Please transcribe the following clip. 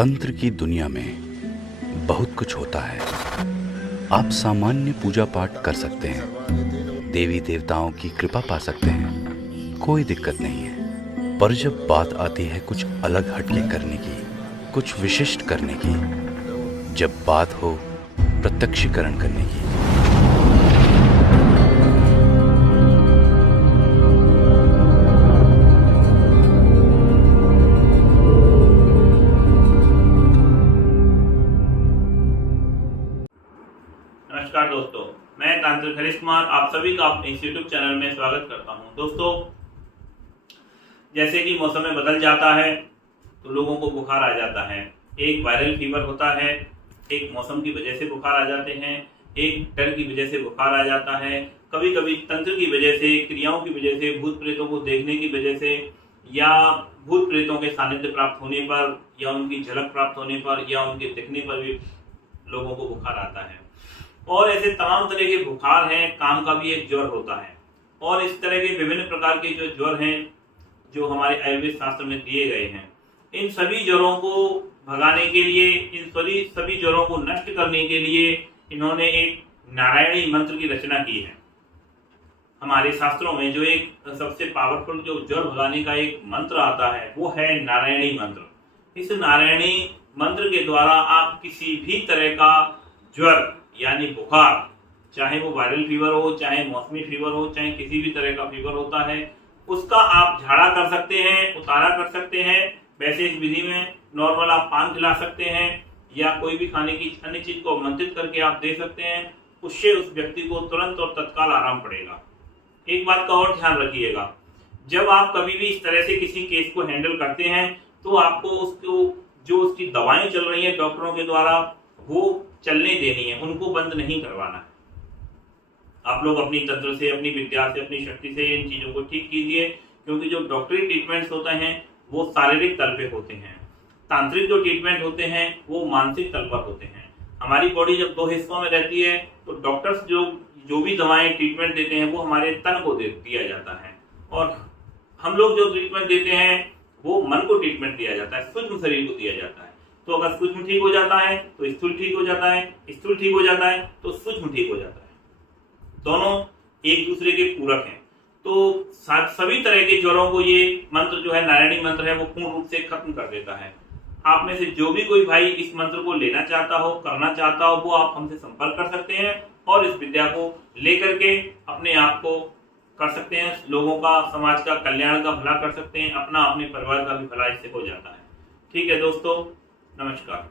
तंत्र की दुनिया में बहुत कुछ होता है। आप सामान्य पूजा पाठ कर सकते हैं, देवी देवताओं की कृपा पा सकते हैं, कोई दिक्कत नहीं है। पर जब बात आती है कुछ अलग हटके करने की, कुछ विशिष्ट करने की, जब बात हो प्रत्यक्षीकरण करने की, नमस्कार दोस्तों, मैं तांत्रिक हरीश कुमार आप सभी का अपने इस यूट्यूब चैनल में स्वागत करता हूं। दोस्तों, जैसे कि मौसम में बदल जाता है तो लोगों को बुखार आ जाता है। एक वायरल फीवर होता है, एक मौसम की वजह से बुखार आ जाते हैं, एक डर की वजह से बुखार आ जाता है, कभी कभी तंत्र की वजह से, क्रियाओं की वजह से, भूत प्रेतों को देखने की वजह से, या भूत प्रेतों के सानिध्य प्राप्त होने पर, या उनकी झलक प्राप्त होने पर, या उनके दिखने पर भी लोगों को बुखार आता है। और ऐसे तमाम तरह के बुखार हैं। काम का भी एक ज्वर होता है। और इस तरह के विभिन्न प्रकार के जो ज्वर हैं, जो हमारे आयुर्वेद शास्त्र में दिए गए हैं, इन सभी ज्वरों को भगाने के लिए, इन सभी ज्वरों को नष्ट करने के लिए इन्होंने एक नारायणी मंत्र की रचना की है। हमारे शास्त्रों में जो एक सबसे पावरफुल जो ज्वर भगाने का एक मंत्र आता है वो है नारायणी मंत्र। इस नारायणी मंत्र के द्वारा आप किसी भी तरह का ज्वर यानी बुखार, चाहे वो वायरल फीवर हो, चाहे मौसमी फीवर हो, चाहे किसी भी तरह का फीवर होता है, उसका आप झाड़ा कर सकते हैं, उतारा कर सकते हैं। वैसे इस विधि में नॉर्मल आप पान खिला सकते हैं या कोई भी खाने की अन्य चीज को मंत्रित करके आप दे सकते हैं। उससे उस व्यक्ति को तुरंत और तत्काल आराम पड़ेगा। एक बात का और ध्यान रखिएगा, जब आप कभी भी इस तरह से किसी केस को हैंडल करते हैं तो आपको उसको जो उसकी दवाएं चल रही है डॉक्टरों के द्वारा वो चलने देनी है, उनको बंद नहीं करवाना है। आप लोग अपनी तंत्र से, अपनी विद्या से, अपनी शक्ति से इन चीजों को ठीक कीजिए, क्योंकि जो डॉक्टरी ट्रीटमेंट्स होते हैं वो शारीरिक तल पे होते हैं। तांत्रिक जो ट्रीटमेंट होते हैं वो मानसिक तल पर होते हैं। हमारी बॉडी जब दो हिस्सों में रहती है तो डॉक्टर्स जो भी दवाएं ट्रीटमेंट देते हैं वो हमारे तन को दिया जाता है, और हम लोग जो ट्रीटमेंट देते हैं वो मन को ट्रीटमेंट दिया जाता है, सूक्ष्म शरीर को दिया जाता है। तो अगर सूक्ष्म ठीक हो जाता है तो स्थूल ठीक हो जाता है, स्थूल ठीक हो जाता है तो सूक्ष्म ठीक हो जाता है। दोनों एक दूसरे के पूरक हैं। तो सभी तरह के ज्वरों को ये मंत्र जो है, नारायणी मंत्र है, वो पूर्ण रूप से खत्म कर देता है। आप में से जो भी कोई भाई इस मंत्र को लेना चाहता हो, करना चाहता हो, वो आप हमसे संपर्क कर सकते हैं और इस विद्या को लेकर के अपने आप को कर सकते हैं। लोगों का, समाज का कल्याण का भला कर सकते हैं, अपना अपने परिवार का भी भला इससे हो जाता है। ठीक है दोस्तों, नमस्कार।